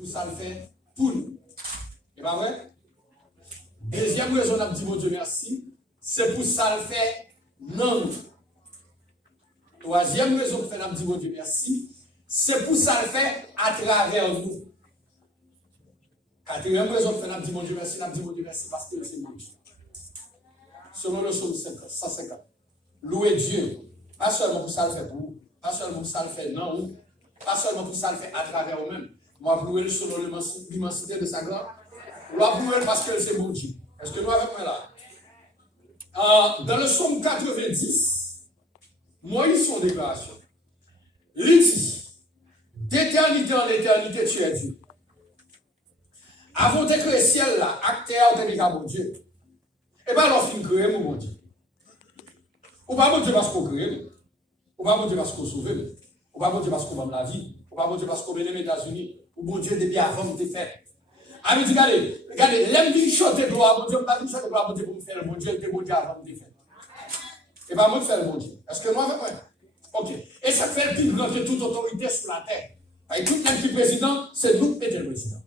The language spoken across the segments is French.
pour ça le fait pour nous. C'est pas vrai? Deuxième raison, on a dit, mon Dieu, merci, c'est pour ça le fait non nous. Troisième raison, on a dit, mon Dieu, merci, c'est pour ça le fait à travers nous. Quatrième raison, on a dit, mon Dieu, merci, on a dit, mon Dieu, merci, parce que c'est mon Dieu. Selon le psaume 150. Louez Dieu, pas seulement pour ça le fait pour vous, pas seulement pour ça le fait non vous, pas seulement pour ça le fait à travers vous-même. Moi, louer selon l'immensité de sa gloire. Moi, louer parce que c'est mon Dieu. Est-ce que nous avec moi là? Dans le psaume 90, Moïse son déclaration. Il dit, d'éternité en éternité, tu es Dieu. Avant de créer le ciel là, acteur de mon Dieu. Et bien alors, il crée mon Dieu. Ou pas mon Dieu parce qu'on crée, ou pas mon Dieu parce qu'on sauve, ou pas mon Dieu parce qu'on donne la vie, ou pas mon Dieu parce qu'on vient les États-Unis, ou mon Dieu depuis avant de fait. Ami dit, regardez, l'aime dit chanter gloire, mon Dieu, pas dit chanter gloire, mon Dieu, pour me faire le bon Dieu, que mon Dieu avant de fait. Et pas moi de faire le bon Dieu. Est-ce que moi, avec moi? Ok. Et ça fait le plus grand de toute autorité sur la terre. Et tout le petit président, c'est nous qui sommes le président.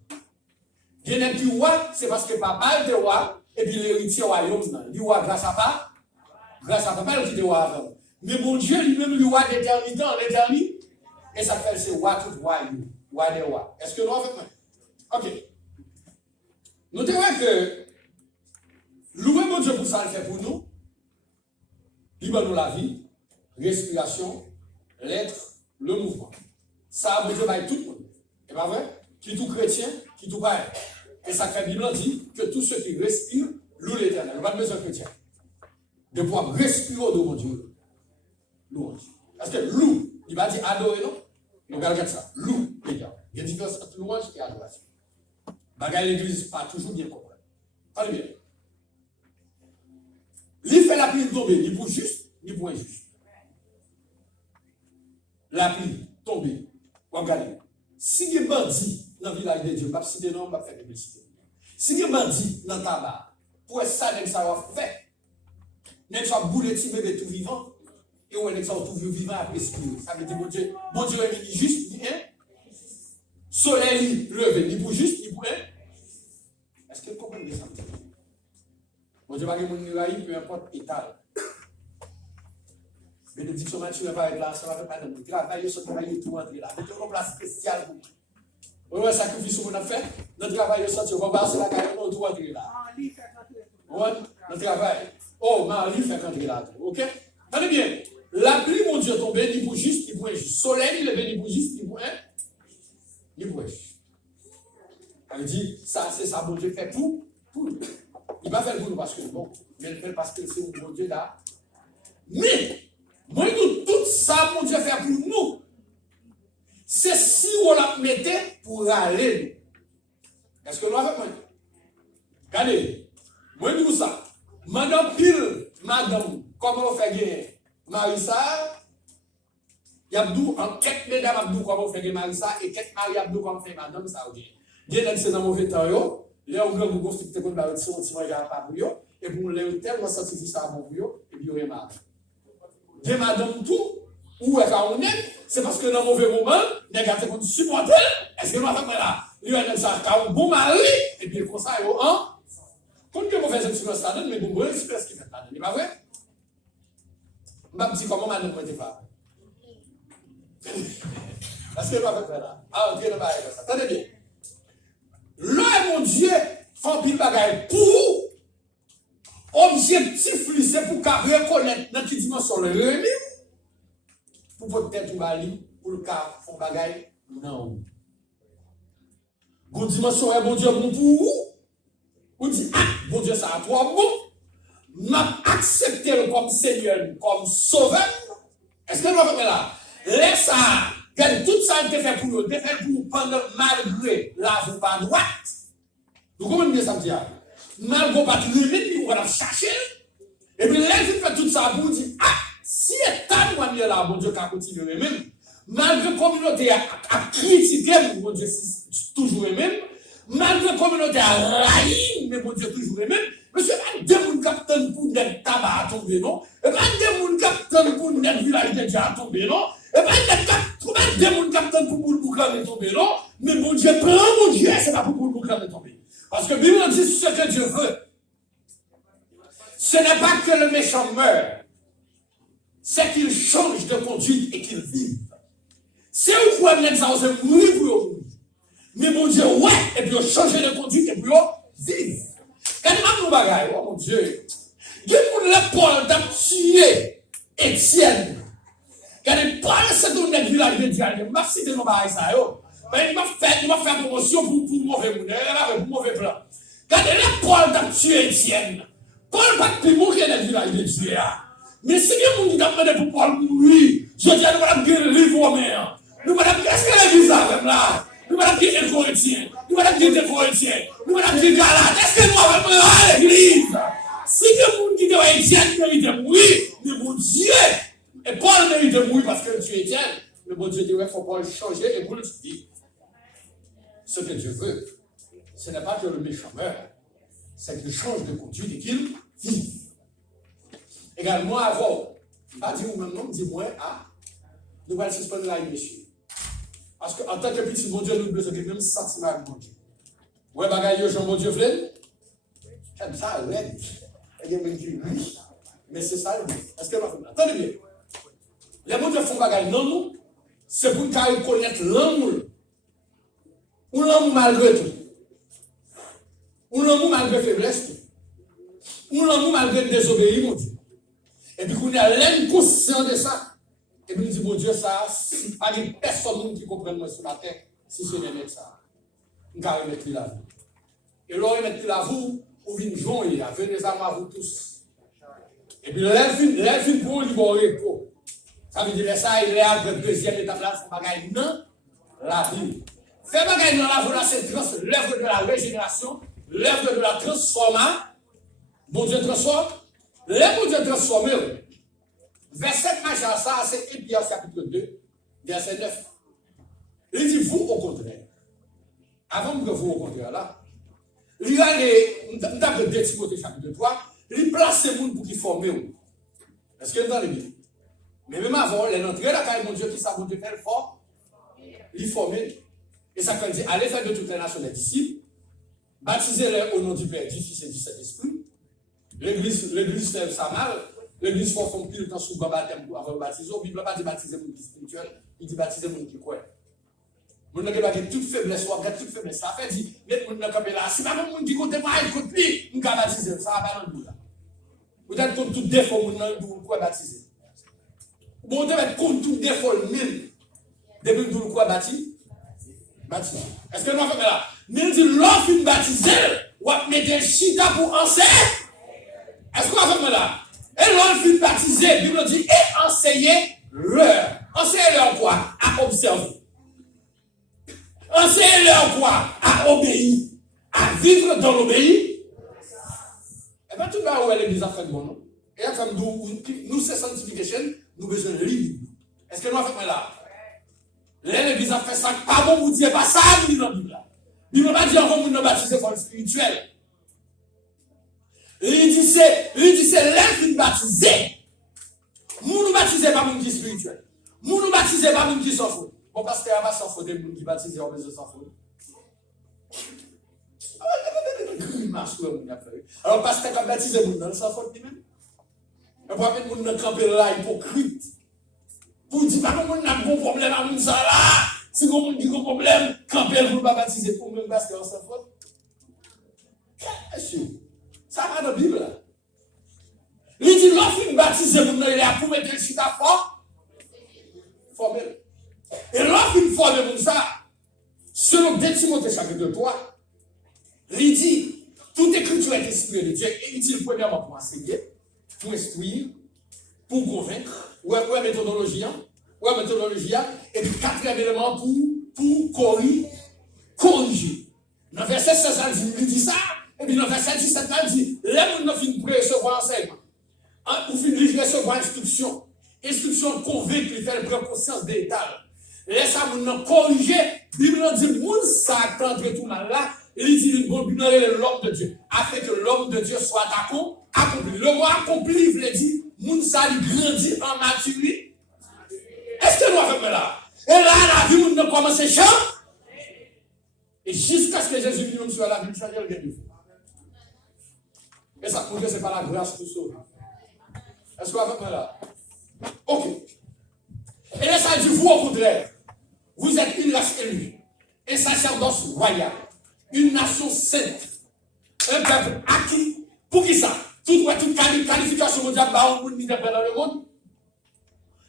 Il y a un petit roi, c'est parce que papa était roi, et puis l'héritier royaume, il roi grâce à papa, il était roi avant. Mais mon Dieu, lui-même, le roi d'éternité en éternité, et ça fait c'est roi tout roi des rois. Est-ce que nous avec moi? Ok. Notez que louer mon Dieu pour ça, le fait pour nous. Libre nous la vie, respiration, l'être, le mouvement. Ça, mon Dieu va être tout le monde. C'est pas vrai? Qui tout chrétien, qui tout païen. Et ça fait Bible dit que tous ceux qui respirent louent l'éternel. Pas besoin de chrétien. De pouvoir respirer de mon Dieu. Louange. Parce que loue, il va dire adorer, non? Donc, regarde ça. Loue, les gars. Il y a une différence entre louange et adoration. Bagaille l'église, pas toujours bien comprendre. Pas bien. Il fait la pluie tomber, ni pour juste, ni pour injuste. La pluie tomber. Regardez. Si il y a bandit dans le village de Dieu, pas citer non, pas faire publicité. Si il y a bandit dans le tabac, pour ça, ça va faire. N'est-ce pas boule petit bébé tout vivant, et on est tout vivant à respirer. Ça veut dire, mon Dieu est juste, ni un. Soleil levé, ni pour juste, ni pour un. Est-ce que vous comprenez ça? Mon Dieu, pas que mon Dieu, peu importe l'état. Bénédiction Mathieu n'est pas avec là, ça va pas de travail, ça travaille tout entrer là. Mettez une place spéciale pour vous. Vous avez sacrifice que vous avez fait, notre travail, ça, on va passer la carrière, on doit entrer là. Notre travail. Oh, Marie fait entrer là. Ok? Tenez bien. La pluie, mon Dieu, tombée, ni pour juste, ni pour injuste. Soleil, levé, ni pour juste, ni pour un, ni pour injuste. Elle dit, ça, c'est ça, mon Dieu fait pour nous. Il va faire pour nous parce que bon, mais il fait parce que c'est mon Dieu là. Mais, moi, tout ça, mon Dieu fait pour nous. C'est si on la mettait pour aller. Est-ce que nous avons fait? Regardez, moi, je dis ça. Madame Pile, madame, comment on fait gagner Marissa, Yabdou, en quelques mesdames Abdou, comment on fait gagner Marissa, et quelques Marie Abdou, comment on fait madame, ça, ok. Bien, c'est dans mauvais temps, yo. Là, on vous construit comme la réduction, on va pas pour yo, et pour les tellement certifier ça avant pour yo, et puis on est marre. Bien, madame, tout, où est-ce qu'on est, c'est parce que dans le mauvais moment, les gars, c'est supporter, est-ce que nous avons fait là? Il y a un bon mari, et puis comme ça, yo, hein? Quand que mauvaise expérience là donne, mais bon, bonne expérience qui fait là donne, pas vrai? Je me dis comment madame peut faire. Parce que je vais faire là. Ah, Dieu ne va pas faire ça. Attendez bien. Là, mon Dieu, fait pile bagaille pour objectif, c'est pour qu'à reconnaître dans quelle dimension le remis, pour peut-être bali, pour le cas, font bagaille, non. Bonne dimension est bon Dieu bon pour vous. Vous dites, ah, bon Dieu, ça a trois mots. M'a accepté comme Seigneur, comme Sauveur. Est-ce que vous avez là? Laisse ça. Regardez, tout ça a été fait pour nous. Été fait pour vous pendant malgré la voie pas droite. Vous comprenez ça me dit? Malgré pas de limite, vous allez chercher. Et puis là, vous faites tout ça pour vous dire, ah, si état moi là, bon Dieu, qui a continué même. Malgré la communauté a critiqué, mon Dieu, toujours le même. Malgré la communauté a raillé, mais mon Dieu, toujours le même. Monsieur, il y a des capitaines pour des tabac à tomber, non? Et il y a des capitaines pour des villages de Dieu à tomber, non? Et bien, tout le monde des gens qui attendent pour le boucan tomber, non? Mais mon Dieu, plan, mon Dieu, c'est pas pour le boucan tomber. Parce que Bible dit ce que Dieu veut. Ce n'est pas que le méchant meurt, c'est qu'il change de conduite et qu'il vive. C'est où vous avez ça, c'est mourir pour vous. Mais mon Dieu, ouais, et puis changer de conduite et puis vivre. Quand on bagaille, oh mon Dieu, Dieu pour l'épaule d'a tué Étienne. Quand il parle, c'est dans le village de Dieu, il m'a cité dans bagaille ça, mais il m'a fait promotion pour mauvais monde, pour mauvais plan. Quand l'épaule d'a tué Étienne, Paul pas plus mourir dans le village de Dieu. Mais si les gens qui ont demandé pour Paul mourir, je dis à nous, madame, guérir les romains. Nous, madame, qu'est-ce que l'église a fait là? Nous, madame, qui est corinthien. Nous, madame, qui est corinthien. Nous, madame, qui est galate. Est-ce que nous avons à l'église? Si les gens qui ont Étienne méritent de mourir, mais mon Dieu, et Paul mérite de mourir parce que tu es Étienne, mais mon Dieu dit, il faut Paul changer et vous le dites. Ce que Dieu veut, ce n'est pas que le méchant meurt, c'est qu'il change de conduite et qu'il vive. Également, avant, pas dire vous-même, non, dis-moi, nous allons suspendre là, monsieur. Parce qu'en tant que petit bon Dieu, nous avons besoin de même sentiment avec mon Dieu. Ouais, bagaille, Jean, mon Dieu, voulez? J'aime ça, ouais. Il y a même qui oui. Mais c'est ça, est-ce que vous attendez bien. Les bon Dieu font bagaille, non, nous, c'est pour qu'ils connaissent l'amour. Ou l'amour malgré tout. Ou l'amour malgré faiblesse. Ou l'amour malgré désobéir, mon Dieu. Et puis, qu'on a l'inconscient de ça. Et puis, nous disons, mon Dieu, ça, il n'y a pas personne qui comprenne moi sur la terre, si ce n'est ça. Nous allons remettre la vie. Et là, remettre la vie, ou venez jouer, venez à vous tous. Et puis, l'élève pour libérer repos. Ça veut dire ça, il est à la deuxième étape là, c'est bagaille dans la vie. Faire bagaille dans la vie, là, c'est l'œuvre de la régénération, l'œuvre de la transformation. Bon Dieu transforme. Les bon Dieu transformé. Verset majeur, ça, c'est Éphésiens chapitre 2, verset 9. Il dit, vous au contraire. Avant que vous au contraire, là, il y a les. Nous avons 2 Timothée chapitre 3, il place les gens pour qu'ils forment. Est-ce que vous entendez bien? Mais même avant, les entrées là, quand mon Dieu qui s'est monté faire fort, il forme. Et ça veut dire, allez faire de toutes les nations des disciples, baptisez-les au nom du Père, du Fils et du Saint-Esprit. L'église fait ça mal. L'église fait plus de temps sous le baptême avant de baptiser. La Bible n'a pas dit baptiser mon spirituel, il dit baptiser mon qui croit. Mon qui a toute faiblesse, ou toute faiblesse. Ça fait dire, mais mon qui là, si pas mon qui côté moi, il côté lui, on va baptiser. Ça va pas dans le là. Vous êtes contre tout défaut, mon nous quoi baptiser. Bon, vous êtes contre tout défaut, mille. Depuis que nous quoi baptiser. Est-ce que nous avons fait là? Mais il dit, l'offre une baptisée, ou mettre un chita pour enseigner. Est-ce qu'on va faire là? Et l'on fut baptisé, la Bible dit, et enseignez-leur. Enseignez-leur quoi? À observer. Enseignez-leur quoi? À obéir. À vivre dans l'obéir. Et bien, tout le monde où l'église a fait de bon, non? Et comme nous, c'est sanctification, nous avons besoin de lire. Est-ce que nous avons fait là? L'église a fait ça, pas bon, vous dites pas ça, nous dans la Bible. La Bible n'a pas dit encore, nous baptiser pour le spirituel. Il dit c'est l'être qui baptisé. Nous baptisons pas mon qui spirituel. Nous baptisons pas mon qui sans faute. Bon, parce qu'il n'y a pas sans faute, nous qui baptisons, on besoin sans faute. Alors, parce que quand baptisé, nous dans sans faute lui-même. Et pour mettre nous camper là, hypocrite. Pour dire, pas qu'on a un bon problème à nous ça là. Si on a un bon problème, camper pour ne pas baptiser, pour même parce qu'il y a sans faute. Qu'est-ce que ça va dans la Bible là. Il dit, l'offre une baptisée, il est là pour mettre le chita fort. Formel. Et l'offre une formelle comme ça, selon 2 Timothée chapitre 3, il dit, toute écriture est inspirée de Dieu et utile premièrement pour enseigner, pour instruire, pour convaincre, ou méthodologie, et puis 4e élément pour corriger. Dans verset 16, il dit ça. Et puis dans verset 17, il dit, les gens qui finissent recevoir enseignement, ou finissent recevoir instruction, instruction convaincre, ils faire prendre conscience des états. Les ça, nous corriger, la Bible dit, moun ça attendre tout mal là, il dit, l'homme de Dieu, afin que l'homme de Dieu soit accompli. Le mot accompli, il veut dire, moun ça, il grandit en maturité. Est-ce que nous avons fait là? Et là, la vie, nous avons commencé à changer. Et jusqu'à ce que Jésus vienne sur la vie, changer le gain. Et ça prouve que ce n'est pas la grâce pour sauver. Est-ce que vous avez fait là? Ok. Et là, ça dit, vous, au contraire, vous êtes une race élue, un sacerdoce royal, une nation sainte, un peuple acquis. Pour qui ça? Toute qualification mondiale, on peut dans le monde.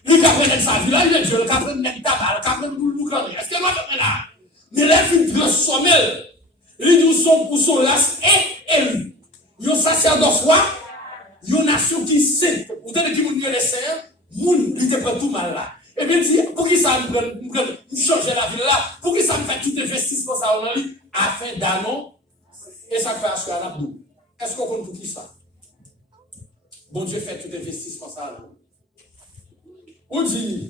Il peut apprendre sa vie, là, il est Dieu, il peut apprendre le tabac, il peut apprendre le boucan. Est-ce que nous avons fait là? Mais là, il faut transformer. Il dit, pour son race et élu. Il y a un sacerdoce roi, il y a une nation qui est sainte. Vous savez qui vous dit les saints, il était pas tout mal là. Et bien, dit, pour qui ça me changer la vie là? Pour qui ça me fait tout investissement ça en lui afin d'annoncer et ça fait acheter un abdou? Est-ce qu'on compte pour qui ça? Bon Dieu fait tout investissement ça là. On dit,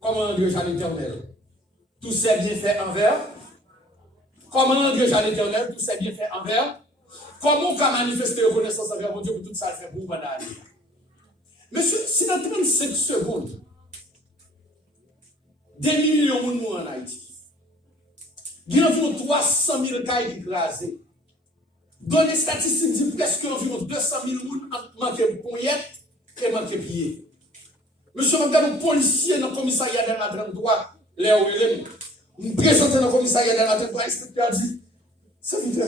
comment Dieu à l'éternel? Tout c'est bien fait envers. Comment Dieu à l'éternel? Tout c'est bien fait envers. Comment on peut manifester reconnaissance envers mon Dieu pour tout ça fait pour pendant l'année? Monsieur, si dans 35 secondes, des millions de gens en Haïti, il y a environ 300 000 cas écrasés. Dans les statistiques, il y a presque environ 200 000 gens manquent de poignettes et manquent de pieds. Monsieur, je regarde un policier dans le commissariat de la 33, Léo Willem. Je me présente dans le commissariat de la 33, l'inspecteur dit, c'est vite,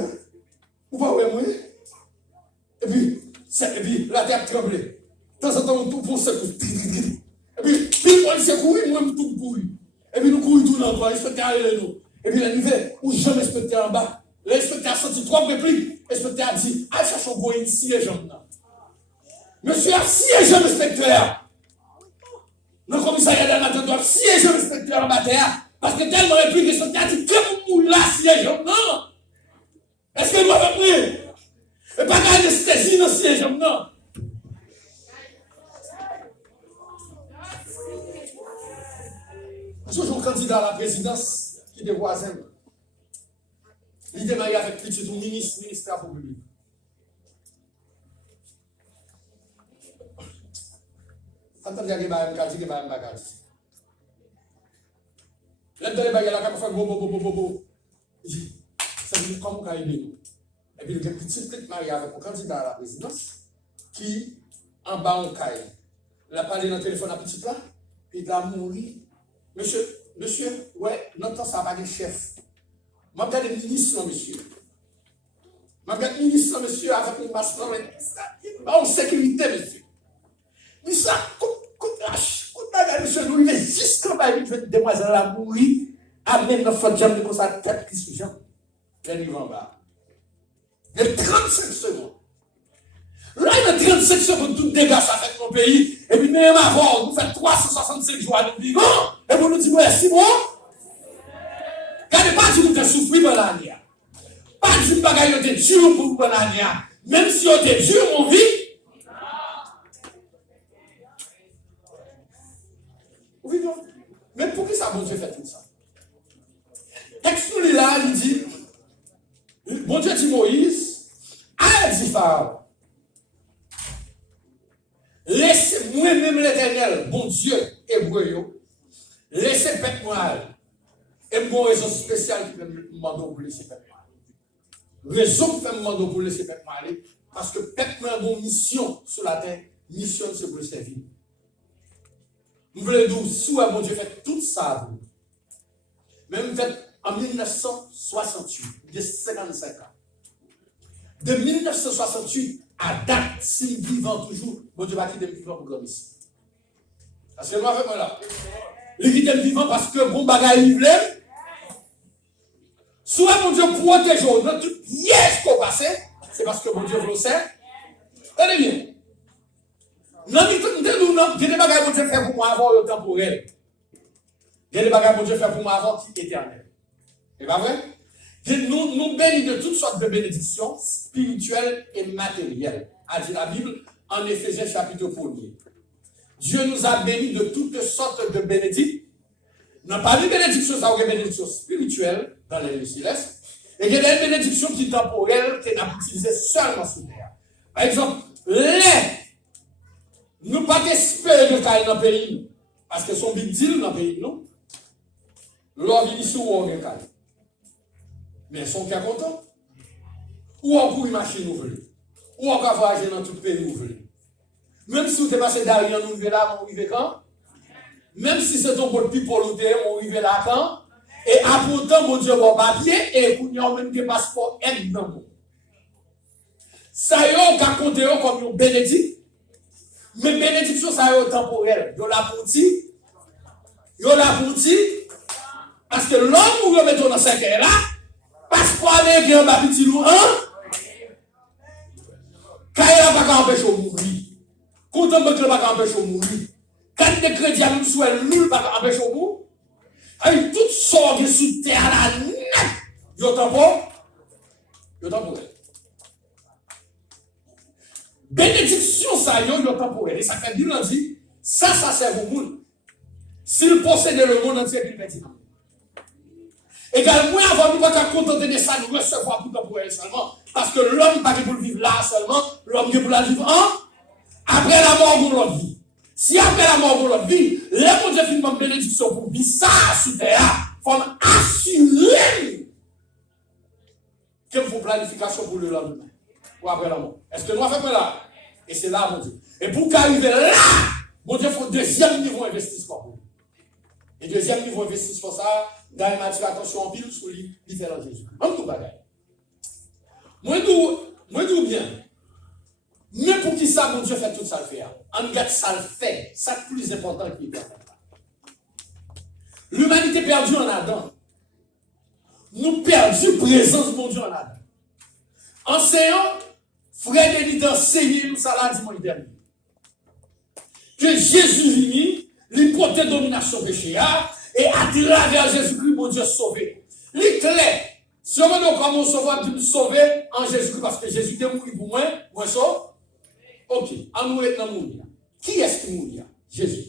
vous voyez moi? Et puis, la terre tremblait. De temps en temps, on tourne pour ça. Et puis, le policier courit, moi, je tourne courir. Et puis, nous courons tout encore, l'inspecteur allait nous. Et puis, l'arrivée, où jamais l'inspecteur en bas. L'inspecteur a sorti 3 répliques. L'inspecteur a dit, allez chercher au bois, ici, les gens. Monsieur a siégé l'inspecteur. Dans le commissariat de la 33, siégé l'inspecteur en bataille. Parce que tellement réplique, l'inspecteur a dit, que vous là, siégé, non? Est-ce que nous avons pris? Et pas d'anesthésie dans le siège, non? Je suis un candidat à la présidence qui est voisin. Il est marié avec petit ministère public. Attendez, il y a des bagages, il y a des bagages. Là-dedans, il y a la caméra, bo. Ça veut dire comment on a aidé. Et puis, il y a une petite mariée avec un candidat à la présidence qui, en bas, on caille. Il a parlé dans le téléphone à petite là, puis il a mouru. Monsieur, ouais, notre ça va pas de chef. Je regarde le ministre, monsieur. Je regarde le ministre, monsieur, avec une masse en sécurité, monsieur. Mais ça, monsieur, nous, il est juste comme une demoiselle à mourir, à même notre jambe de comme ça, tête qui se jambe. Elle arrive en bas. Il y a 35 secondes. Là, il y a 35 secondes, tout dégâts avec mon pays. Et puis, même avant, vous faites 365 jours à nous vivre. Et vous nous dites, merci, moi. Regardez pas si vous avez souffert pendant l'année. Pas si vous avez été dur pour vous pendant l'année. Même si vous êtes dur, mon vie. Vous vivez. Mais pour qui ça, bon Dieu, fait tout ça? Texte nous là, il dit, bon Dieu dit Moïse, a dit Pharaon, laissez moi-même l'Éternel, bon Dieu, hébreu, laissez peuple moi. Et mon raison spéciale qui fait me demander pour laisser peuple moi. Raison qui fait me demander pour laisser peuple moi aller, parce que peuple moi a une mission sur la terre, mission c'est pour le servir. Nous voulons dire, si mon Dieu fait tout ça, même fait en 1968, de 55 ans. De 1968 à date, s'il vivant toujours, mon Dieu va quitter le vivant pour comme ici. Parce que moi, vraiment là, il quitte le vivant parce que bon bagage il voulait. Soit mon Dieu protège dans toute pièce qu'on passe, c'est parce que mon Dieu le sait. Tenez bien. Non, il y a des bagages que mon Dieu fait pour moi avant le temporel. Il y a des bagages que mon Dieu fait pour moi avant qui est éternel. C'est pas vrai? Nous bénissons de toutes sortes de bénédictions spirituelles et matérielles, a dit la Bible en Éphésiens chapitre 1er. Dieu nous a bénis de toutes sortes de bénédictions. Nous n'avons pas de bénédictions, ça des bénédictions spirituelles dans les lieux célestes, et il y a des bénédictions qui sont temporelles que nous avons utilisées seulement sur terre. Par exemple, nous ne pouvons pas espérer de cailler dans le pays. Parce que son big deal dans le pays, non? L'on vient ici où on est calme. Mais son cas content. Ou on pour une machine nouvelle. Ou on va voyager dans tout le pays nouvelle. Même si vous êtes passé derrière nous, là, on arrive quand? Même si c'est ton bon pipe pour l'outer, on arrive là quand? Et à pourtant, mon Dieu, bon papier, et vous n'avez même des passeports aide dans le monde. Ça y est, on va compter comme une bénédiction. Mais bénédiction, ça y est temporelle. Yo la pouti. Parce que l'homme vous remet dans cette là, passeport américain, va petit loup, hein? Quand il n'a pas empêché de mourir. Quand on ne peut pas empêcher de mourir. Quand le crédit a nous souhaite, nous ne pas empêcher de mourir. Avec toute sorte sur terre là, net, yo temporaire. Bénédiction, ça yo temporaire. Et ça fait bien dit, ça sert au monde. S'il possède le monde entier, il fait également, avant, nous ne pouvons pas contenter de ça, nous recevoir pour temporaire seulement. Parce que l'homme n'est pas pour vivre là seulement, l'homme est pour la vivre après la mort pour l'autre vie. Si après la mort pour l'autre vie, les gens qui font une bénédiction pour vivre ça sur terre, il faut assurer qu'il faut planification pour le lendemain. Ou après la mort. Est-ce que nous avons fait là? Et c'est là, mon Dieu. Et pour qu'arriver là, mon Dieu, il faut deuxième niveau d'investissement. Et deuxième niveau d'investissement, ça, dans le matière, attention en pile sur lui, il fait dans Jésus. Même tout bagaille. Moi, je bien. Mais pour qui ça, mon Dieu, fait tout ça le faire? En regarde, ça le fait. Ça, c'est plus important qu'il peut faire. L'humanité perdue en Adam. Nous perdons présence de mon Dieu en Adam. Enseignant, frère Bénit enseigné nous ça là dimanche dernier. Que Jésus vini, il porte domination péché, et à travers Jésus-Christ, mon Dieu sauvé. L'éclair. Si on veut comment sauver, nous sauver en Jésus-Christ, parce que Jésus est mort pour moi, moi sauve. Ok, en nous est dans le monde. Qui est-ce qui mourit? Jésus.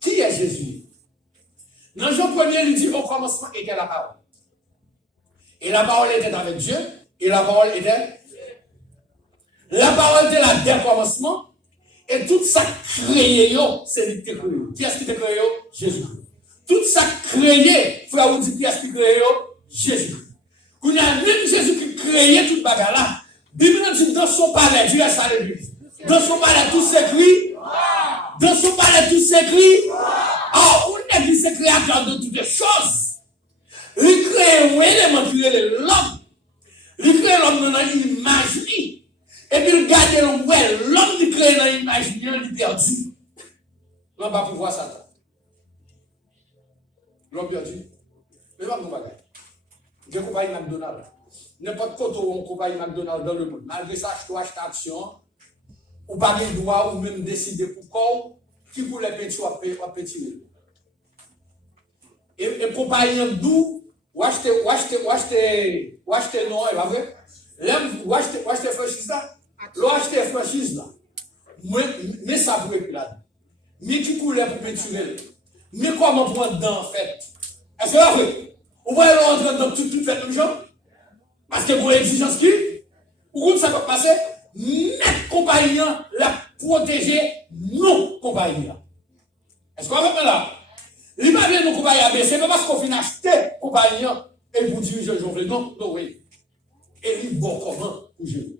Qui est Jésus? Dans Jean 1er, il dit au commencement était la parole. Et la parole était avec Dieu, et la parole était. La parole était là dès le commencement, et tout ça créé, c'est lui qui t'a créé. Qui est-ce qui t'a créé? Jésus. Tout ça créé, frère, vous dites qui est-ce qui créé? Jésus. Vous avez même Jésus qui créé toute bagarre là. Bible dit dans son palais, Dieu a sa l'église. Dans son palais, tout s'écrit. Dans son palais, tout s'écrit. Oh, une église est créateur de toutes les choses. Il crée un élément qui est l'homme. Il crée l'homme dans l'image. Et puis il garde l'homme qui crée dans l'image, il est perdu. L'homme va pouvoir ça. L'homme perdu. Mais pas de bagage. Je compagnie McDonald's. N'importe quoi où on compagnie McDonald's dans le monde. Malgré ça, je dois acheter action. Ou pas de droit, ou même décider pour quoi, qui pour les petits ou petits. Et compagnie d'où, ou acheter non, et pas vrai? Ou acheter franchise là. L'on acheter franchise là. Mais ça pour être là. Mais qui pour les pour petits. Mais comment prendre dedans en fait? Est-ce que c'est vrai? Vous voyez l'on dans tout fait comme gens? Parce que pour l'exigence qui? Où ça va passer? Mettre compagnie la protéger nos compagnies. Est-ce qu'on va faire là? Il va bien nos compagnies abaisser, c'est pas parce qu'on finit acheter compagnie et pour diriger le jour. Non, oui. Et il bon comment pour gérer.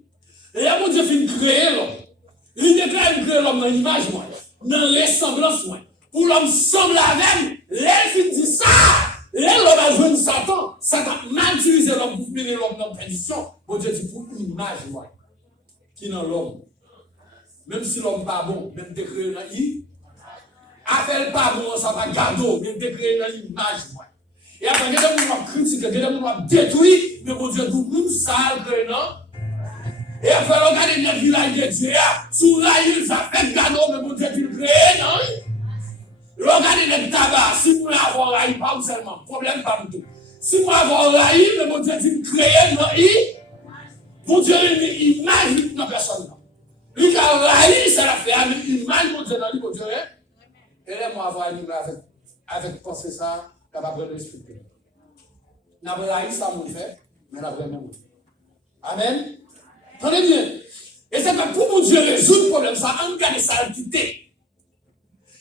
Et là, mon Dieu finit créer l'homme. Il déclare créer l'homme dans l'image, dans ressemblance. Pour l'homme semble à même, l'elle finit dit ça. L'homme a joué de Satan. Satan a mal utilisé l'homme pour mener l'homme dans la perdition. Mon Dieu dit pour une image, qui est dans l'homme. Même si l'homme n'est pas bon, même décréé dans l'image. Affaire pas bon, ça va garder, même décréé dans l'image. Et après, il y a des gens qui critiquent, il y a des gens qui détruisent, mais mon Dieu, tout le monde sale, non? Et après, regardez notre village de Dieu, sous la île, ça fait cadeau, mais mon Dieu, tu le crées, non? Regardez notre tabac, si vous avoir raï, pas seulement, problème pas du tout. Si vous avoir raï, mais mon Dieu, tu le crées, non? Mon Dieu, une image dans personne. Il a raï, ça l'a fait, une image, mon Dieu, dans lui, mon Dieu, et là, moi, avoir une image avec penser ça, capable de l'expliquer. N'a pas raï, ça, mon fait, mais la vraie même. Amen. Tenez bien. Et c'est que pour mon Dieu résoudre le problème, ça, on garde ça quitter.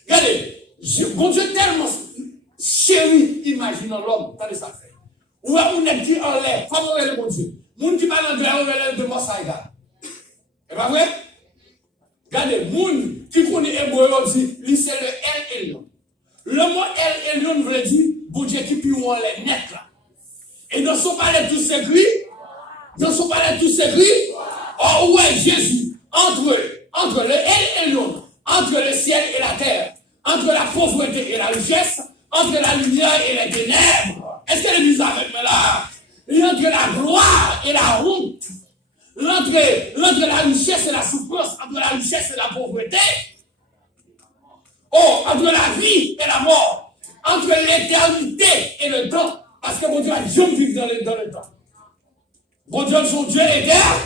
Regardez, Bon Dieu tellement chéri, imaginons l'homme, t'as ça fait. Ou on est dit en l'air, comment on est le bon Dieu? Moun qui parle anglais, on est de Mosaïga. C'est pas vrai? Regardez, moun qui connaît hébreu, on dit, lui c'est le El Elyon. Le mot El Elyon veut dire, bon Dieu qui puis on les net là. Et dans son palais tout s'écrit, oh ouais, Jésus, entre le El Elyon, entre le ciel et la terre, entre la pauvreté et la richesse, entre la lumière et les ténèbres. Est-ce que l'église avec moi là? Et entre la gloire et la honte, entre la richesse et la souffrance, entre la richesse et la pauvreté, entre la vie et la mort, entre l'éternité et le temps, parce que mon Dieu a jamais vécu dans le temps. Mon Dieu, son Dieu éternel,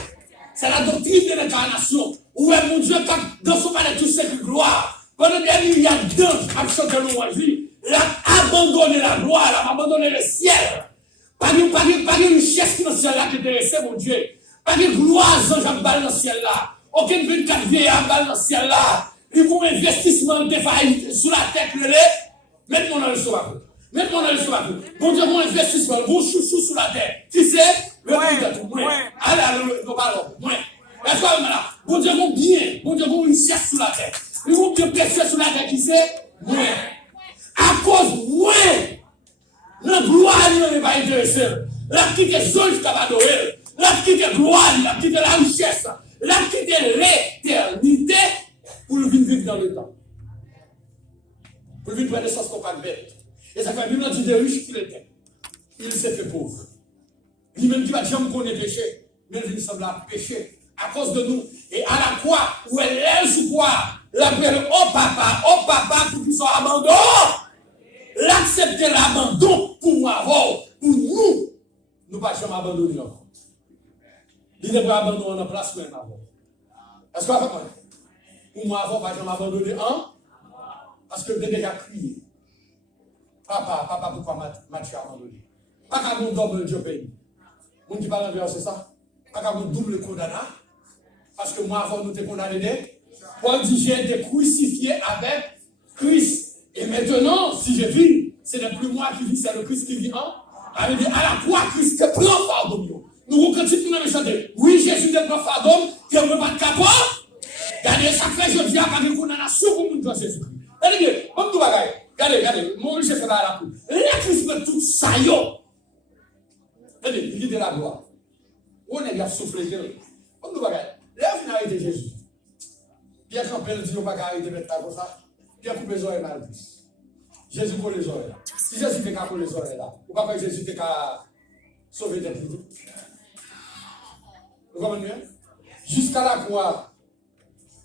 c'est la doctrine de l'incarnation. Où est mon Dieu, dans son palais, tout ce qui gloire. Pendant qu'il y a deux actions de l'ouagie, il a abandonné la gloire, il a abandonné le ciel. Pas de richesse qui est dans le ciel là qui intéressait mon Dieu. Pas de gloire, Jean-Jacques Bal dans le ciel là. Aucune 24 vieillards Bal dans le ciel là. Il faut un investissement défaillant sous la tête, mettez-moi dans le sauvage. Mettez-moi dans le sauvage. Bon Dieu, mon investissement, mon chouchou sous la tête. Tu sais, le tout. Allez, nous parlons. Est-ce que là, bon Dieu, mon bien, bon Dieu, mon richesse sous la tête. Il faut bien précieux sous la tête, qui sait? Moi. À cause, moi, la gloire n'est pas intéressée. La petite est seule jusqu'à adorer. La petite est gloire, la petite est la richesse. La petite est l'éternité pour le vivre dans le temps. Pour le vivre dans le sens qu'on parle bête. Et ça fait lui-même dit de riche qu'il était. Il s'est fait pauvre. Lui-même qui va jamais connaître péché, mais il semble à pécher à cause de nous. Et à la croix, où elle est sous quoi? L'appelle au papa, pour qu'il soit abandonné. L'accepter l'abandon pour moi, pour nous, nous ne pas jamais abandonner encore. Il n'est pas abandonné en place même avant. Est-ce que vous avez compris? Pour moi, avant, pas jamais abandonner parce que le bébé a crié. Papa, pourquoi Mathieu a abandonné? Pas qu'à mon double Dieu pays. Mon qui parle en c'est ça? Pas qu'à mon double condamné. Parce que moi, avant, nous t'es condamné. Paul dit, j'ai été crucifié avec Christ. Et maintenant, si je vis, ce n'est plus moi qui vis, c'est le Christ qui vit en. À la croix, Christ te prend pardon. Nous continuons à chanter. Oui, Jésus te prend pardon, tu ne peux pas te capable. Regardez, ça fait je dis à la condamnation pour nous dans Jésus-Christ. Regardez, comme tout bagaille. Regardez, mon Dieu fait la coupe. La Christ fait tout ça, yo. Regardez, il dit de la gloire. On est bien soufflé. Comme tout bagaille. Là, on a arrêté Jésus. Pierre Campbell dit, on va arrêter maintenant comme ça. Pierre coupe les oreilles mal plus. Jésus coule les oreilles là. Si Jésus fait qu'à couler les oreilles là, ou pas que Jésus fait qu'à sauver des petits. Vous comprenez? Jusqu'à la croix,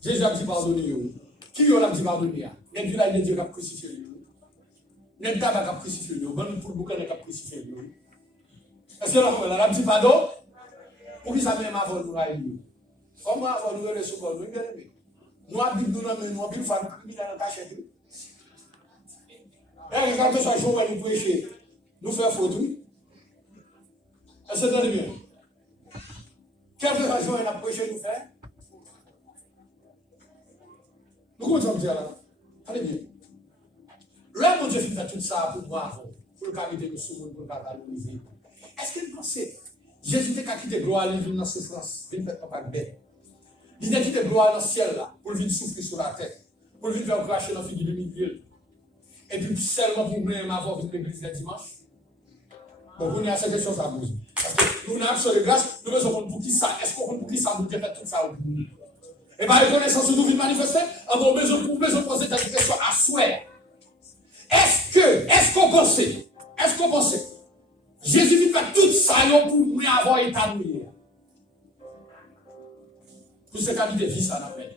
Jésus a dit pardonner. Qui lui a dit pardonner? Il a dit là, il a dit qu'il a crucifié lui. Il a dit qu'il a crucifié lui. Bon, pour le boucan, il a crucifié lui. Est-ce que là, il a dit pardon? Pour qui ça même avant nous à lui? Comment avant nous les secours, nous bien aimé. Nous habitons nous habitons faire le criminel dans la cachette. Et quand on soit jour à nous prêcher, nous faire faute. Est-ce que vous bien? Quelle raison il a prêché nous faire? Nous comptons dire là. Allez bien. Là, mon Dieu fait tout ça pour moi avant. Pour le caractère de ce monde, pour le valoriser. Est-ce qu'il pensait? Jésus était quitté gloire, il vient dans la souffrance, il fait pas de bête. Il a quitté gloire dans le ciel là, pour venir souffrir sur la tête, pour venir faire cracher dans la figure de Miguel. Et puis seulement pour venir m'avoir vu l'église le dimanche. Donc on est à cette question à poser. Parce que nous n'avons pas de grâce, nous devons pour qui ça. Est-ce qu'on pour qui ça nous fait tout ça? Et par reconnaissance, nous devons manifester, nous avons besoin de poser cette question à souhait. Est-ce qu'on pensait, Jésus ne fait tout ça pour nous avoir établi. Tout ce qualité de vie, ça n'appelle.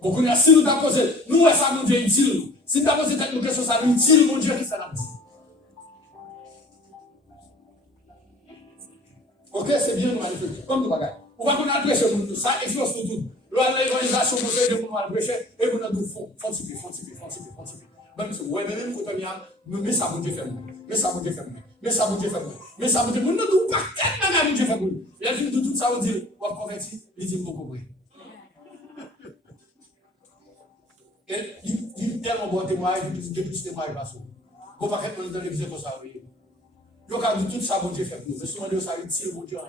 Beaucoup de si nous avons posé, nous, ça nous est utile. Si nous avons posé cette question, ça nous est utile, mon Dieu, qui ça n'a dit. Ok, c'est bien nous manifester. Comme nous bagaille. On va qu'on a prêché nous, ça explose pour tout. L'organisation, vous savez, de nous prêcher, et vous n'avez pas de fond. Même si, ouais, même quand on y a, mais ça vous fait nous. Mais ça vous fait nous ne nous pas tellement, mon Dieu fait nous. Et puis, tout ça, on dit, on va convertir, il dit beaucoup. Il tellement bon témoignage, il plus témoignage pas ça. Vous ne pouvez pas dans l'église comme ça. Vous avez dit tout ça, bon Dieu fait pour nous. Mais souvent, Dieu, ça retire, bon Dieu, rien.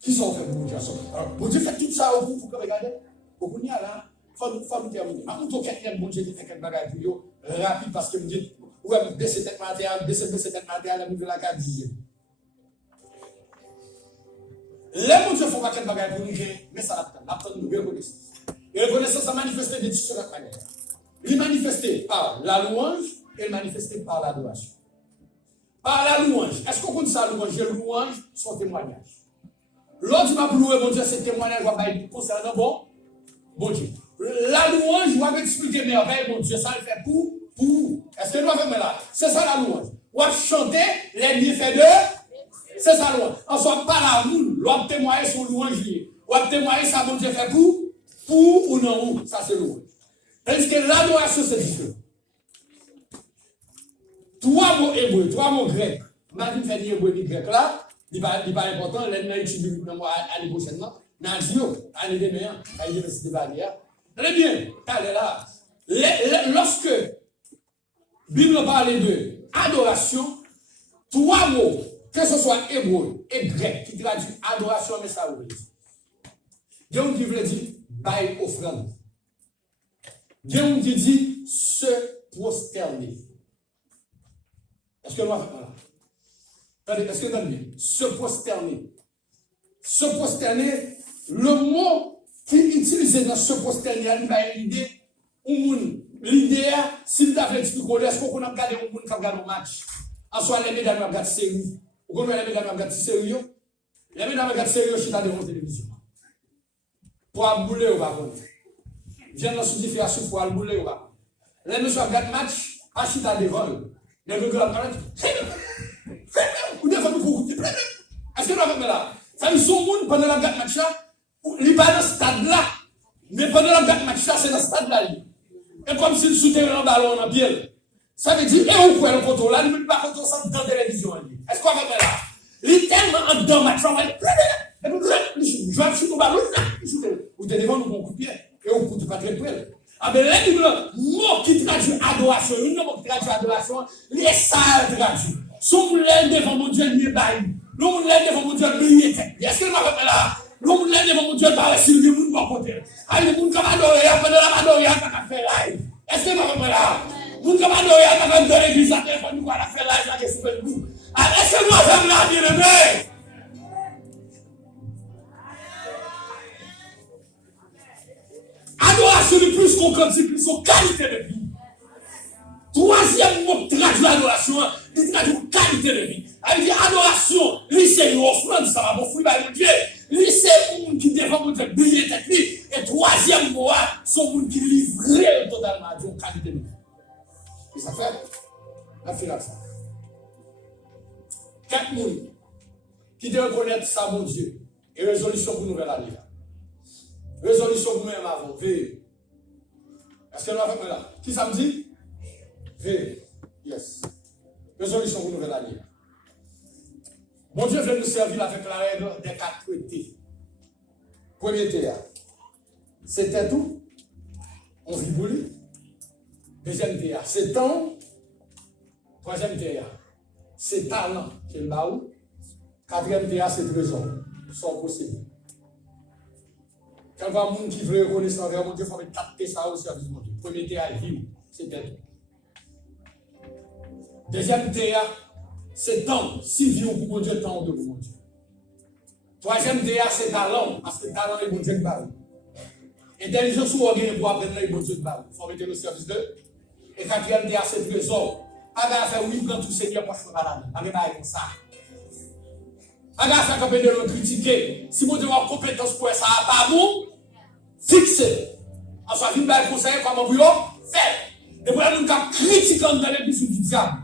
Qui sont fait pour bon Dieu? Bon Dieu fait tout ça pour que vous regardez. Pour vous dire là, il faut nous terminer. Maintenant, vous avez bon Dieu qui fait quelque bagage pour vous, rapide parce que vous dites, ouais, baissez tête matérielle, baissez tête matérielle, vous la carte d'hier. Les bon Dieu font pas quelque bagage pour nous, mais ça l'attend nous reconnaissance. Et reconnaissance, ça manifeste de différentes manières. Il manifesté par la louange et il manifesté par l'adoration. Par la louange. Est-ce qu'on compte ça, louange? Le louange, son témoignage. L'autre m'a loué, mon Dieu, c'est témoignage concernant bon Dieu. La louange, je vais expliquer merveille, mon Dieu, ça le fait pour. Est-ce que nous avons fait là? C'est ça la louange. On va chanter les bienfaits de. C'est ça la louange. En soit pas la moule, on va témoigner son louange. On va témoigner ça, mon Dieu, fait pour ou non, ça c'est louange. Tandis que l'adoration, c'est différent. Trois mots hébreux, trois mots grecs. Maintenant, fait des hébreux et grecs là, il n'est pas important, l'ennemi étudie l'année prochaine. Année de meilleur, à l'université de Badia. Très bien, allez là. Lorsque la Bible parle de adoration, trois mots, que ce soit hébreu et grec, qui traduit adoration, mais ça veut dire. Il y a un qui veut dire bail offrande. Il y a un qui dit se prosterner. Est-ce que nous avons là? Est-ce que nous avons bien? Se prosterner. Se prosterner, le mot qui est utilisé dans se prosterner, il va l'idée, l'idée, si vous avez expliqué, est-ce qu'on a regardé un monde qui a regardé un match? En soit, les mesdames regardent série. Vous connaissez les mesdames regardent série? Les mesdames regardent série, je suis dans la télévision. Pour abouler ou pas. Viens dans ce différence pour abouler ou pas. Les messieurs regardent match, à chita devant. Les regardent match. Ou des fois, nous courons. Est-ce que nous avons là? Ça nous sommes monde pendant la gâte match, il n'est pas dans ce stade-là. Mais pendant la gâte match, c'est dans ce stade-là. Et comme si nous soutenons un ballon en bielle. Ça veut dire, et on peut le contrôle là, nous ne pouvons pas contrôler ça dans la télévision. Est-ce qu'on va faire là? Il est tellement en dedans match, on va aller. Je vais chuter au ballon, vous êtes devant nous pour coup de pied. Et on ne peut pas très près. Ah ben là, le mot qui traduit adoration, le mot qui traduit adoration, les salles traduit. Son moulin devant mon Dieu, il est bailli. Le monde là devant mon Dieu, il est tête. Est-ce que nous avons fait là? Le monde là devant mon Dieu, il parle sur le monde pour côté. Ah, le monde qui va adorer, après de la adorer, il va faire live. Est-ce que nous avons fait là? Le monde qui va adorer, il va faire l'église, il va faire live, il va faire Facebook. Est-ce que nous avons là, bien aimé? Adoration de plus qu'on quantité, plus qu'on qualité de vie. Troisième mot qui traduit l'adoration, il traduit qualité de vie. Elle dit adoration, lui c'est une offrande, ça va mon fruit, mon Dieu. Lui c'est un monde qui défend mon Dieu, briller tête lui. Et troisième mot, c'est un monde qui livre totalement à Dieu, qualité de vie. Et ça fait, la finale ça. Quatre monde qui doivent reconnaître ça, mon Dieu. Et résolution pour nouvelle année. Résolution pour nous-mêmes avant. Veille. Est-ce que nous avons fait là? Qui ça me dit? Veille. Yes. Résolution pour nouvelle année. Mon Dieu veut nous servir avec la règle des 4 T. Premier T, c'était tout. On vit pour lui. Deuxième T, c'est temps. Troisième T, c'est talent. C'est le baou. Quatrième T, c'est trésor. Son possible. Quand il y a un monde qui veut reconnaître envers mon Dieu, il faut mettre 4 T ça au service de mon Dieu. Premier T, vivre. C'était tout. Deuxième T, c'est temps. Si vivons pour mon Dieu, temps de pour mon Dieu. Troisième DA, c'est talent. Parce que talent est mon Dieu de balle. Intelligence ou orgueil pour apprendre les bon Dieu de balle. Il faut mettre le service de. Et quatrième DA, c'est trésor. Pas de faire oui, quand tout Seigneur pour faire malade. Pas de faire comme ça. Pas de faire comme de le critiquer. Si mon Dieu a compétence pour ça, pas bon, fixez. En soit, une belle conseil, comment vous faites. Et pour nous critiquer dans l'église du diable.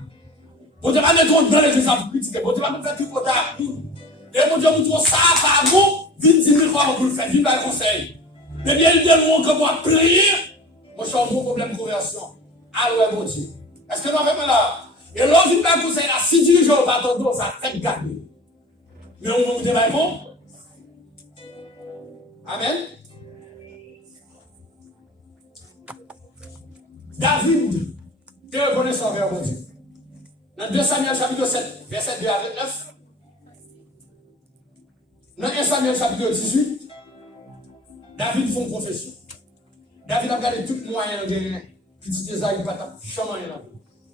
Bon Dieu va mettre dans l'église pour critiquer. Bon Dieu va nous faire tout côté à nous. Et mon Dieu vous trouve ça par vous, 20 000 fois pour le faire, vive un conseil. Mais bien, il dit, nous, comment prier, moi, je suis un gros problème de conversion. Alors, mon Dieu. Est-ce que nous avons là? Et l'autre, il un conseil là, si dirigeant va t'entendre, ça fait gagner. Mais on va vous dire, bon? Amen. David, te reconnaissant envers mon Dieu. Dans 2 Samuel chapitre 7, verset 2 à 29. Dans 1 Samuel chapitre 18, David fait une confession. David a gardé tout moyen de petit Esaïe, pas de chemin là.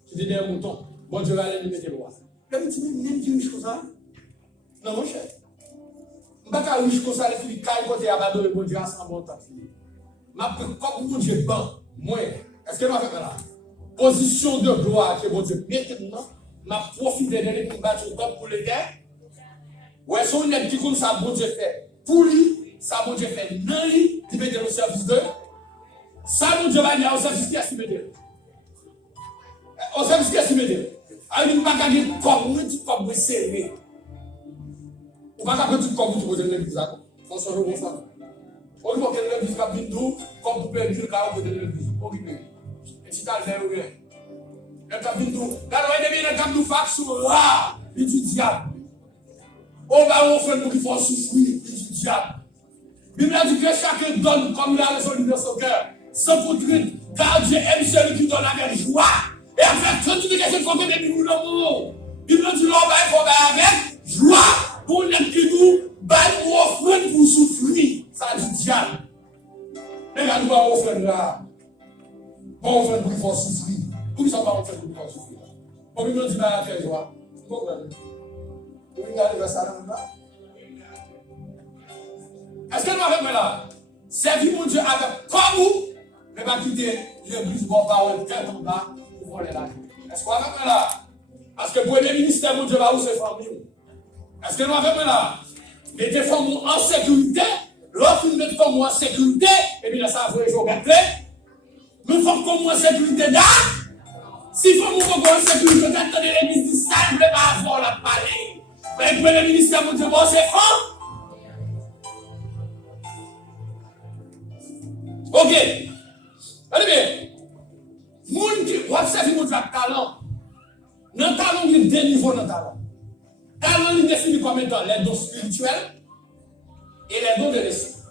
Qui était un mouton. Bon Dieu va aller lui mettre le roi. David dit, mais il dit comme ça. Non, mon cher. Je ne vais pas riche comme ça, les filles, quand ils vont abandonner mon Dieu à 100 bon temps. Je vais comme mon Dieu, moi, est-ce que je vais faire là? Position de gloire que mon Dieu maintenant, je profite de l'été pour battre pour les terres. Ouais, si on est qui comme ça, mon Dieu fait pour lui, ça, mon Dieu fait non, lui, il met au service de. Ça, mon Dieu va dire au service qui est assimilé. Au service qui est assimilé. Alors, il ne va pas gagner comme serré. On va pas tout comme vous poser l'église. Il faut changer comme ça. On va que l'église va venir d'où, comme vous pouvez dire, car vous poser l'église. Occupez. Et si tu as le bien. Le cap d'où. Quand on est bien, le cap d'où faction là, il dit diable. On va offrir pour qu'il faut souffrir, il dit diable. La Bible a dit que chacun donne comme il a résolu dans son cœur. Sans poursuite, car Dieu aime celui qui donne avec joie. Et avec continuité, faut que les nous l'amour. La Bible dit l'homme va faire avec joie pour les qui nous baillent ou offrent pour souffrir. Ça dit diable. Et là, nous allons offrir là. Bon, offrir pour qu'il faut souffrir. Pour qu'ils ne sont pas offrir pour qu'il faut souffrir. Pour que nous dit à faire joie. Vous comprenez? Vous regardez vers ça là. Est-ce que nous avons là? Servir mon Dieu avec comme vous, mais pas quitter l'église pour parler tête en bas pour voler la vie. Est-ce qu'on va faire là? Parce que pour le ministère, mon Dieu va où c'est famille. Est-ce que nous avons là? Mettez femmes en sécurité, l'autre met femmes en sécurité, et puis là, ça va jouer au clé. Nous sommes comme en sécurité là. Si femmes sont en sécurité, attendez l'église dit ça, vous ne pouvez pas avoir la parler. Mais pour le ministère, mon Dieu, bon, c'est fort. Ok. Allez bien. Moun qui observe mon talent. Dans le talent, il y a deux niveaux dans le talent. Talent, il est défini comme étant les dons spirituels et les dons de l'esprit.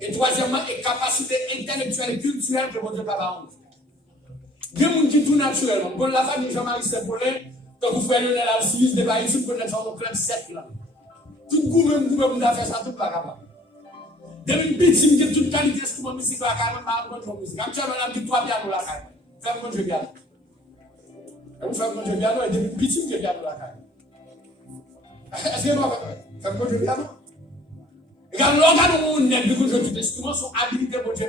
Et troisièmement, les capacités intellectuelles et culturelles que mon Dieu va avoir. Il y a des gens qui tout naturellement. Bon, la famille Jean-Marie Saint-Paulin, quand vous faites le Alcilis, de ici pour être en club 7 là. Tout le monde vous a fait ça, tout pas capable. Depuis petit, il y a toute qualité d'instrument musique à la carrière, mais pas de musique. Actuellement, on a dit 3 pianos à la carrière. Faites mon jeu piano. Vous faites mon jeu piano et depuis petit, il y a piano à la carrière. Est-ce que vous faites mon jeu piano? Regarde, l'organe où on est, vu que je dis instruments sont habilités pour Dieu.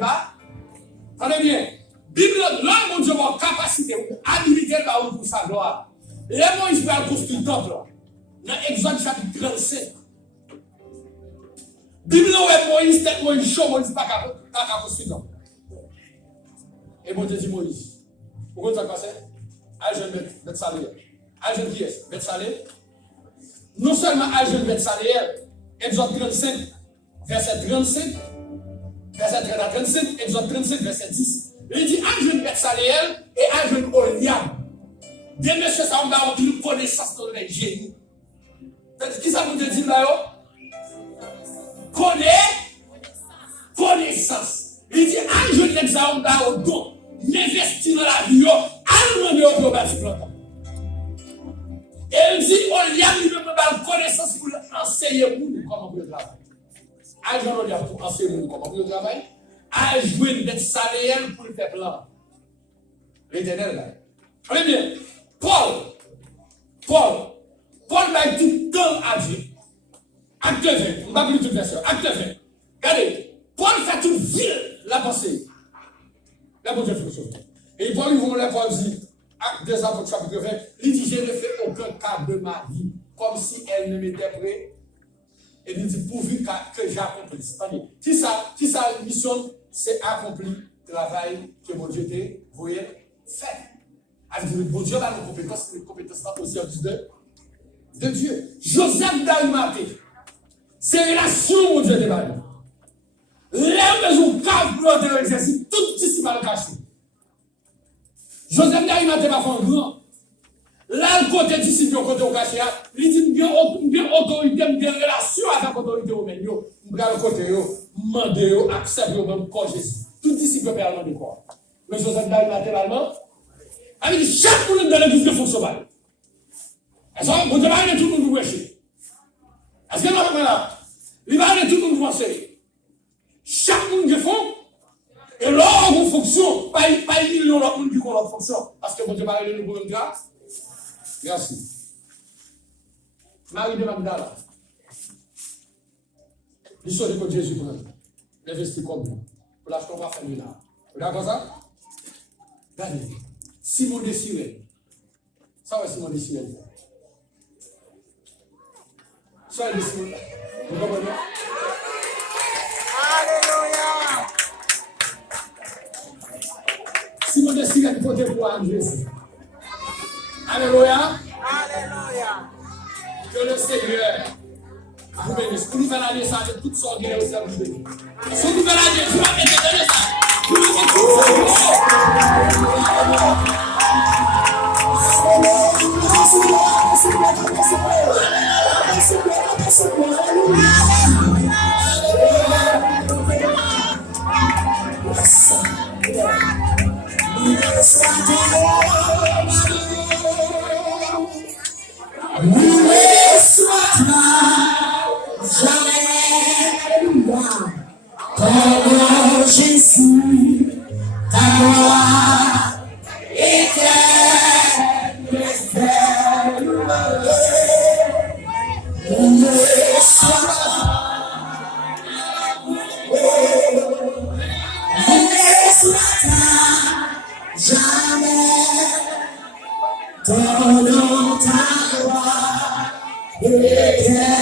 Attendez bien. Bible, là, mon Dieu, a capacité, habilité pour sa gloire. Les Moïse va construire le temple. Dans Exode chapitre 35. Bible où Moïse, tête Moïse chaud, Moïse pas capable de construire. Et bon Dieu dit Moïse. Pourquoi ça passe? Algène Betsalé. Algène qui est? Betsalé. Non seulement Algène Betsalé, Exode 35, verset 35, verset 35, Exode 35, verset 10. Il dit Algène Betsalé et Algène Oliam. Des messieurs, ça va avoir une connaissance dans les génies. Qui ça vous dit là? Connaissance. Il dit, je l'exemple au don, m'investir dans la vie, allons au bâti plantant. Et il dit, on y a mis une connaissance pour enseigner nous comment vous travaillez. On y a pour enseigner nous comment vous travaillez. À jouer d'être salaire pour le faire plan. L'éternel là. Très bien. Paul va tout le temps à Dieu. Acte 20, on va plus toute version. Acte 20. Regardez, Paul fait toute ville la pensée. La bonne philosophie. Et Paul, il va dire, acte 2, chapitre 20, il dit, je ne fais aucun cas de ma vie, comme si elle ne m'était prête. Et il dit, pourvu que j'accomplisse. Qui ça, mission, c'est accomplir le travail que mon Dieu t'a voulu faire. Alors, mon Dieu a une compétence au service de Dieu. Joseph d'Arimathée. C'est relation, mon Dieu, de Marie. L'homme de son cave pour l'autre exercice, tout ici va le cacher. Joseph d'Arimathée va faire un grand. Là, le côté d'ici, le côté au caché, il dit bien autorité, bien relation avec l'autorité romaine. Il va le côté, demander, accepter, même corriger. Tout ici peut faire de quoi. Mais je sais latéralement. Avec chaque monde dans l'église de fonction. Est-ce que vous avez tout le monde prêcher? Est-ce que vous avez là? Il va aller tout le monde penser. Chaque monde qui font, et là, vous fonction, pas il y a l'autre monde qui font leur fonction. Parce que vous devez parler de nous pour une grâce. Merci. Marie de Magdala. L'histoire de Jésus pour elle. L'investit comme nous. Pour l'acheter, on va faire là. Regardez ça? Regardez. Simon de Cyrène. Ça va Simon de Cyrène. Ça va Simon. Vous comprenez? Alléluia. Simon de Cyrène côté pour André. Alléluia. Alléluia. Que le Seigneur vous bénisse. Pour nous faire la naissance de toutes sortes de choses, vous bénisse. Si vous faites la naissance, vous bénisse. Vous Jésus, ta gloire éternelle, jamais, ton ta gloire éternelle.